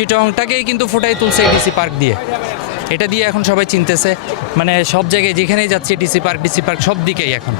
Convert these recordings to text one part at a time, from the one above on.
চিটংটাকেই কিন্তু ফুটাই তুলছে ডিসি পার্ক দিয়ে। এটা দিয়ে এখন সবাই চিনতেছে। মানে সব জায়গায় যেখানেই যাচ্ছে, ডিসি পার্ক ডিসি পার্ক, সব দিকেই এখন।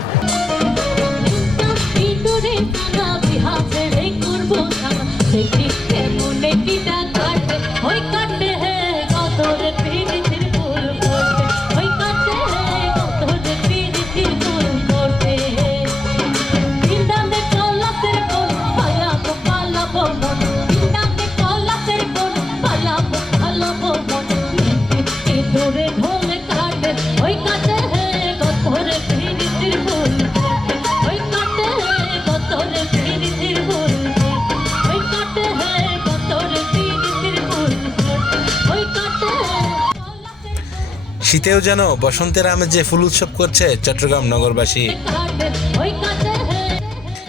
শীতেও যেন বসন্তের আমেজে ফুল উৎসব করছে চট্টগ্রাম নগরবাসী।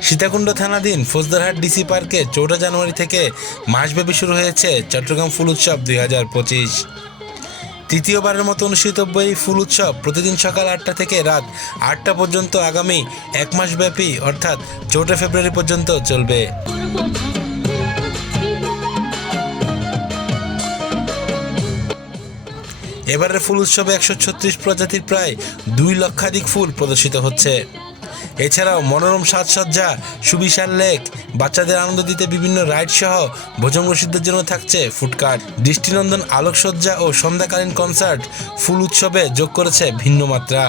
সীতাকুণ্ড থানাধীন ফৌজদারহাট ডিসি পার্কে চৌঠা জানুয়ারি থেকে মাসব্যাপী শুরু হয়েছে চট্টগ্রাম ফুল উৎসব দুই হাজার পঁচিশ। তৃতীয়বারের মতো অনুষ্ঠিতব্য এই ফুল উৎসব প্রতিদিন সকাল আটটা থেকে রাত আটটা পর্যন্ত আগামী এক মাস ব্যাপী অর্থাৎ চৌঠা ফেব্রুয়ারি পর্যন্ত চলবে। এবারের ফুল উৎসবে একশো ছত্রিশ প্রজাতির প্রায় দুই লক্ষাধিক ফুল প্রদর্শিত হচ্ছে। এছাড়াও মনোরম সাজসজ্জা, সুবিশাল লেক, বাচ্চাদের আনন্দ দিতে বিভিন্ন রাইড সহ ভোজন রসিদদের জন্য থাকছে ফুডকার্ট দৃষ্টিনন্দন আলোকসজ্জা ও সন্ধ্যাকালীন কনসার্ট ফুল উৎসবে যোগ করেছে ভিন্ন মাত্রা।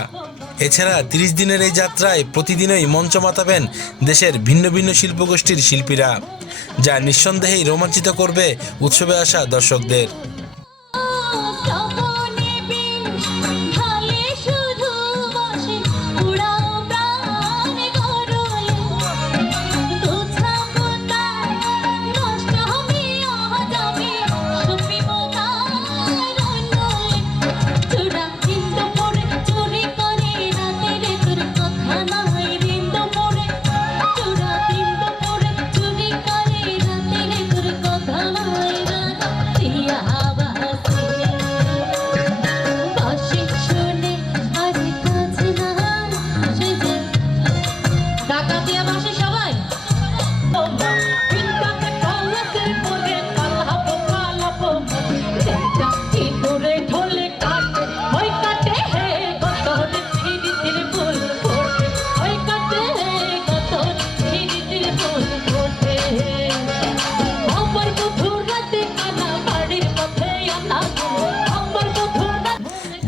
এছাড়া তিরিশ দিনের এই যাত্রায় প্রতিদিনই মঞ্চ মাতাবেন দেশের ভিন্ন ভিন্ন শিল্পগোষ্ঠীর শিল্পীরা, যা নিঃসন্দেহেই রোমাঞ্চিত করবে উৎসবে আসা দর্শকদের।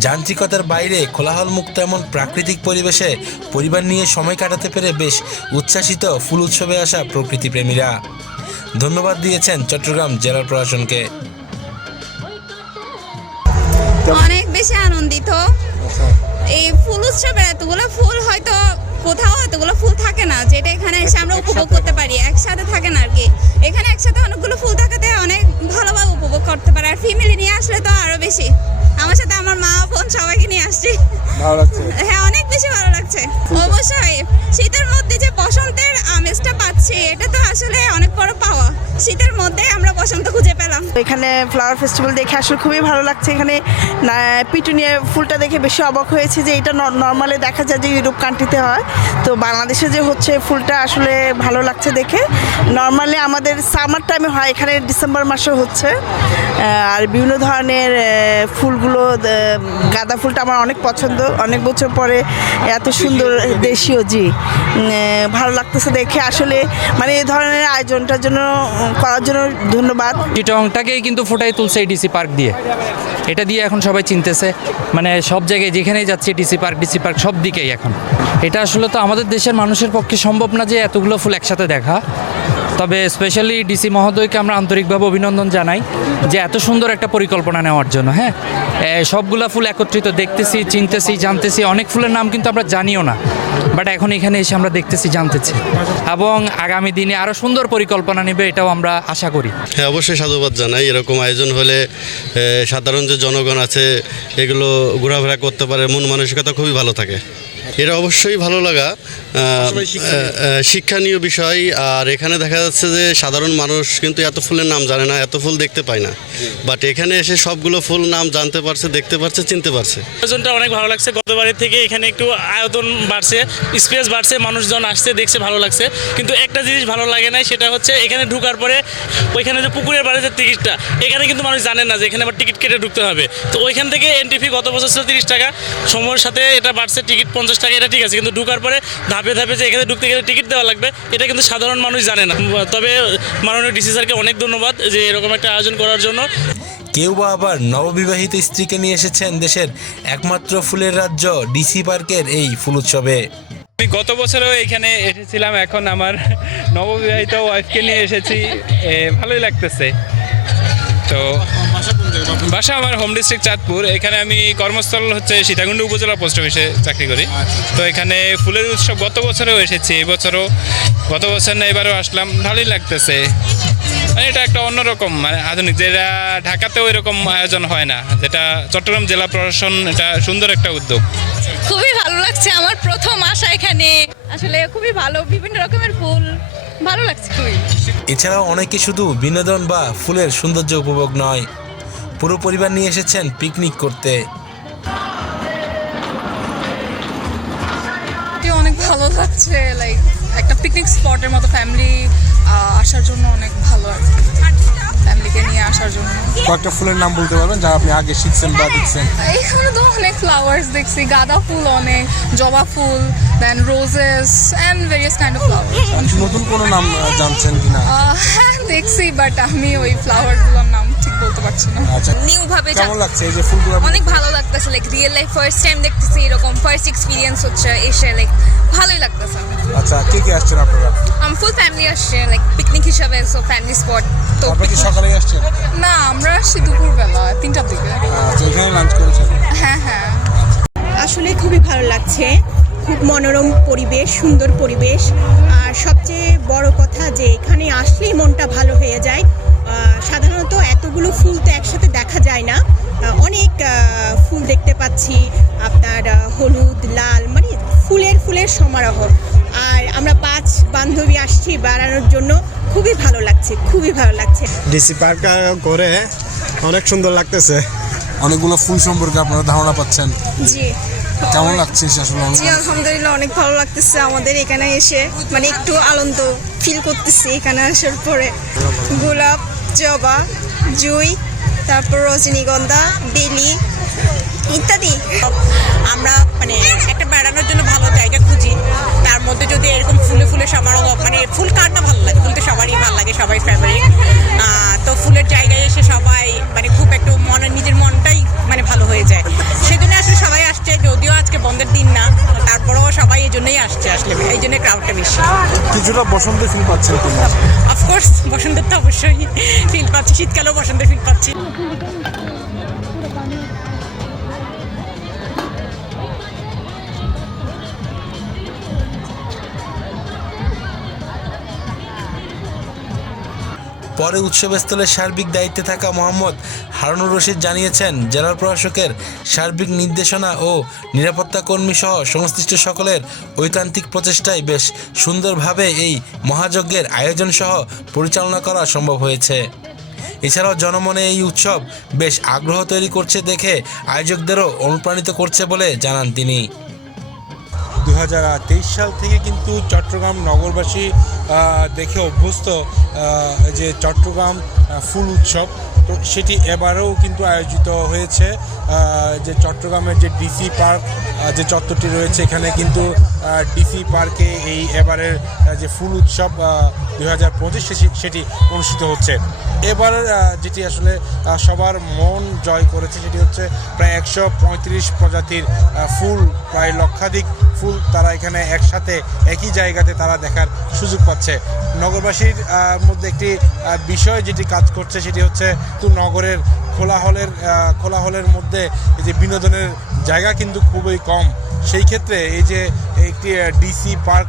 যান্ত্রিকতার বাইরে কোলাহল মুক্ত এমন প্রাকৃতিক পরিবেশে পরিবার নিয়ে সময় কাটাতে পেরে বেশ উচ্ছ্বাসিত ফুল উৎসবে আসা প্রকৃতি প্রেমীরা ধন্যবাদ দিয়েছেন চট্টগ্রাম জেলা প্রশাসনকে। অনেক বেশি আনন্দিত। এই ফুল উৎসবের এতগুলো ফুল হয়তো কোথাও এতগুলো ফুল থাকে না যেটা এখানে এসে আমরা উপভোগ করতে পারি একসাথে থাকে না আর কি। এখানে একসাথে অনেকগুলো ফুল থাকাতে অনেক ভালোভাবে উপভোগ করতে পারে আর ফ্যামিলি নিয়ে আসলে তো আরও বেশি। আমার সাথে আমার মা বোন সবাইকে নিয়ে আসছি। ভালো লাগছে। হ্যাঁ অনেক বেশি ভালো লাগছে। অবশ্যই। শীতের মধ্যে যে বসন্তের আমেজটা পাচ্ছি এটা তো আসলে অনেক বড় পাওয়া। শীতের মধ্যে আমরা বসন্ত খুঁজে পেলাম। এখানে ফ্লাওয়ার ফেস্টিভ্যাল দেখে আসলে খুবই ভালো লাগছে। এখানে পিটুনিয়া ফুলটা দেখে বেশি অবাক হয়েছে যে এটা নর্মালি দেখা যায় যে ইউরোপ কান্ট্রিতে হয়। তো বাংলাদেশে যে হচ্ছে ফুলটা আসলে ভালো লাগছে দেখে। নর্মালি আমাদের সামার টাইমে হয় এখানে ডিসেম্বর মাসে হচ্ছে। আর বিভিন্ন ধরনের ফুলগুলো গাঁদা ফুলটা আমার অনেক পছন্দ। অনেক বছর পরে এত সুন্দর দেশীয় জি। ভালো লাগতেছে দেখে। আসলে মানে এই ধরনের আয়োজনটার জন্য করার জন্য ধন্যবাদ। চিটংটাকেই কিন্তু ফুটাই তুলছে ডিসি পার্ক দিয়ে। এটা দিয়ে এখন সবাই চিনতেছে। মানে সব জায়গায় যেখানেই যাচ্ছে ডিসি পার্ক ডিসি পার্ক সব দিকেই এখন। এটা আসলে তো আমাদের দেশের মানুষের পক্ষে সম্ভব না যে এতগুলো ফুল একসাথে দেখা। তবে স্পেশালি ডিসি মহোদয়কে আমরা আন্তরিকভাবে অভিনন্দন জানাই যে এত সুন্দর একটা পরিকল্পনা নেওয়ার জন্য হ্যাঁ? সবগুলা ফুল একত্রিত দেখতেছি, চিনতেছি, জানতেছি, অনেক ফুলের নাম কিন্তু আমরা জানিও না বাট এখন এখানে এসে আমরা দেখতেছি, জানতেছি। এবং আগামী দিনে আরও সুন্দর পরিকল্পনা নেবে এটাও আমরা আশা করি। হ্যাঁ অবশ্যই সাধুবাদ জানাই। এরকম আয়োজন হলে সাধারণ যে জনগণ আছে, এগুলো ঘোরাফেরা করতে পারে, মন মানসিকতা খুবই ভালো থাকে। এটা অবশ্যই ভালো লাগা। শিক্ষণীয় বিষয়। আর এখানে দেখা যাচ্ছে যে সাধারণ মানুষ কিন্তু এত ফুলের নাম জানে না এত ফুল দেখতে পায় না। বাট এখানে এসে সবগুলো ফুল নাম জানতে পারছে দেখতে পারছে চিনতে পারছে। আয়োজনটা অনেক ভালো লাগছে। গতবারের থেকে এখানে একটু আয়তন বাড়ছে স্পেস বাড়ছে মানুষজন আসছে দেখছে ভালো লাগছে। কিন্তু একটা জিনিস ভালো লাগে না সেটা হচ্ছে এখানে ঢুকার পরে ওইখানে যে পুকুরের বাড়িতে টিকিটটা এখানে কিন্তু মানুষ জানে না যে এখানে আবার টিকিট কেটে ঢুকতে হবে। তো ওইখান থেকে এন্ট্রি ফি গত বছর ছিল তিরিশ টাকা সময়ের সাথে এটা বাড়ছে টিকিট পঞ্চাশ টাকা। এটা ঠিক আছে কিন্তু ঢুকার পরে ধাপে ধাপে যে এখানে ঢুকতে গেলে টিকিট দেওয়া লাগবে এটা কিন্তু সাধারণ মানুষ জানে না। তবে মাননীয় ডিসি স্যারকে অনেক ধন্যবাদ যে এরকম একটা আয়োজন করার জন্য। কেউ বা আবার নববিবাহিত স্ত্রীকে নিয়ে এসেছেন দেশের একমাত্র ফুলের রাজ্য ডিসি পার্কের এই ফুল উৎসবে। আমি গত বছরও এখানে এসেছিলাম এখন আমার নববিবাহিত ওয়াইফকে নিয়ে এসেছি ভালোই লাগতেছে। তো বাসা আমার হোম ডিস্ট্রিক্ট চাঁদপুর। এখানে আমি কর্মস্থল হচ্ছে সীতাকুণ্ড উপজেলা পোস্ট অফিসে চাকরি করি। তো এখানে ফুলের উৎসব গত বছরেও এসেছি এবছরও গত বছর না এবারও আসলাম। ভালোই লাগতেছে। মানে এটা একটা অন্যরকম মানে আধুনিক যেটা ঢাকাতেও এরকম আয়োজন হয় না যেটা চট্টগ্রাম জেলা প্রশাসন এটা সুন্দর একটা উদ্যোগ। খুবই ভালো লাগছে আমার প্রথম আসা এখানে। আসলে খুবই ভালো বিভিন্ন রকমের ফুল ভালো লাগছে খুবই। এছাড়াও অনেকে শুধু বিনোদন বা ফুলের সৌন্দর্য উপভোগ নয় পুরো পরিবার নিয়ে এসেছেন পিকনিক করতে। অনেক ভালো লাগছে লাইক একটা পিকনিক স্পটের মতো ফ্যামিলি আসার জন্য অনেক ভালো আর ফ্যামিলিকে নিয়ে আসার জন্য। কয়েকটা ফুলের নাম বলতে পারবেন যা আপনি আগে শিখছেন বা দেখছেন। এখানে তো অনেক ফ্লাওয়ার্স দেখছি গাঁদা ফুল অনেক জবা ফুল then roses and various kind of flowers নতুন কোনো নাম আহ, জানছেন কিনা? হ্যাঁ দেখছি বাট আমি ওই ফ্লাওয়ারগুলোর নাম ঠিক বলতে পারছি না আচ্ছা নিউ ভাবে কেমন লাগছে এই যে ফুলগুলো অনেক ভালো লাগতেছে like real life first time দেখতেছি এরকম ফার্স্ট এক্সপিরিয়েন্স হচ্ছে এসে লাইক ভালোই লাগতেছে আচ্ছা কে কে আসছেন আপনারা? আম ফুল ফ্যামিলি আসছে লাইক পিকনিক হিসাবে সো ফ্যামিলি স্পট তো আপনারা কি সকালেই আসছেন? না আমরা আসছি দুপুরবেলা তিনটার দিকে। আচ্ছা এখানে লাঞ্চ করেছেন? হ্যাঁ হ্যাঁ। আসলে খুবই ভালো লাগছে খুব মনোরম পরিবেশ সুন্দর পরিবেশ। আর সবচেয়ে বড় কথা যে এখানে আসলেই মনটা ভালো হয়ে যায়। সাধারণত এতগুলো ফুল তো একসাথে দেখা যায় না। অনেক আহ, ফুল দেখতে পাচ্ছি। আপনার হলুদ লাল মানে ফুলের ফুলের সমারোহ। আর আমরা পাঁচ বান্ধবী আসছি বেড়ানোর জন্য। খুবই ভালো লাগছে খুবই ভালো লাগছে। ডিসি পার্ক করে অনেক সুন্দর লাগতেছে। অনেকগুলো ফুল সম্পর্কে আপনারা ধারণা পাচ্ছেন। জি। কেমন লাগছে আসলে জি আলহামদুলিল্লাহ অনেক ভালো লাগতেছে আমাদের এখানে এসে। মানে একটু আনন্দ ফিল করতেছি এখানে আসার পরে। গোলাপ জবা, জুই, তারপর রজনীগন্ধা, বেলি ইত্যাদি। আমরা মানে একটা বেড়ানোর জন্য ভালো জায়গা খুঁজি। তার মধ্যে যদি এরকম ফুলে ফুলে সমারোহ মানে ফুল কার না ভালো লাগে? ফুল তো সবারই ভালো লাগে সবাই ফেভারিট তো ফুলের জায়গায় এসে সবাই মানে খুব একটু মনে, নিজের মনটাই মানে ভালো হয়ে যায়। সেজন্য আসলে সবাই আসছে, যদিও আজকে বন্ধের দিন না সবাই এই জন্যই আসছে আসলে এই জন্য ক্রাউডটা বেশি। কিছুটা বসন্ত ফিল পাচ্ছেন অফকোর্স বসন্তের তো অবশ্যই ফিল পাচ্ছি শীতকালেও বসন্তের ফিল পাচ্ছি। পরে উৎসবস্থলের সার্বিক দায়িত্বে থাকা মোহাম্মদ হারুনুর রশিদ জানিয়েছেন জেলা প্রশাসকের সার্বিক নির্দেশনা ও নিরাপত্তা কর্মী সহ সংশ্লিষ্ট সকলের ঐকান্তিক প্রচেষ্টায় বেশ সুন্দরভাবে এই মহাযজ্ঞের আয়োজন সহ পরিচালনা করা সম্ভব হয়েছে। এছাড়াও জনমনে এই উৎসব বেশ আগ্রহ তৈরি করছে দেখে আয়োজকদেরও অনুপ্রাণিত করছে বলে জানান তিনি। সাল থেকে কিন্তু চট্টগ্রাম নগরবাসী দেখে অভ্যস্ত যে চট্টগ্রাম ফুল উৎসব। তো সেটি এবারেও কিন্তু আয়োজিত হয়েছে যে চট্টগ্রামের যে ডিসি পার্ক যে চত্বরটি রয়েছে এখানে কিন্তু ডিসি পার্কে এই এবারের যে ফুল উৎসব দুই হাজার পঁচিশ সেটি অনুষ্ঠিত হচ্ছে। এবার যেটি আসলে সবার মন জয় করেছে সেটি হচ্ছে প্রায় একশো পঁয়ত্রিশ প্রজাতির ফুল, প্রায় লক্ষাধিক ফুল তারা এখানে একসাথে, একই জায়গাতে তারা দেখার সুযোগ পাচ্ছে। নগরবাসীর মধ্যে একটি বিষয় যেটি কাজ করছে সেটি হচ্ছে তো নগরের কোলাহলের আহ, কোলাহলের মধ্যে এই যে বিনোদনের জায়গা কিন্তু খুবই কম। সেই ক্ষেত্রে এই যে একটি ডিসি পার্ক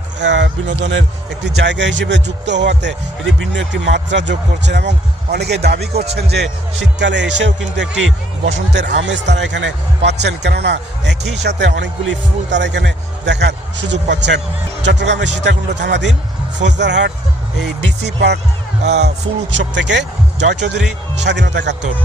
বিনোদনের একটি জায়গা হিসেবে যুক্ত হওয়াতে এটি ভিন্ন একটি মাত্রা যোগ করছেন এবং অনেকে দাবি করছেন যে শীতকালে এসেও কিন্তু একটি বসন্তের আমেজ তারা এখানে পাচ্ছেন কেননা একই সাথে অনেকগুলি ফুল তারা এখানে দেখার সুযোগ পাচ্ছেন। চট্টগ্রামের সীতাকুণ্ড থানাধীন ফৌজদারহাট এই ডিসি পার্ক ফুল উৎসব থেকে জয় চৌধুরী স্বাধীনতা একাত্তর।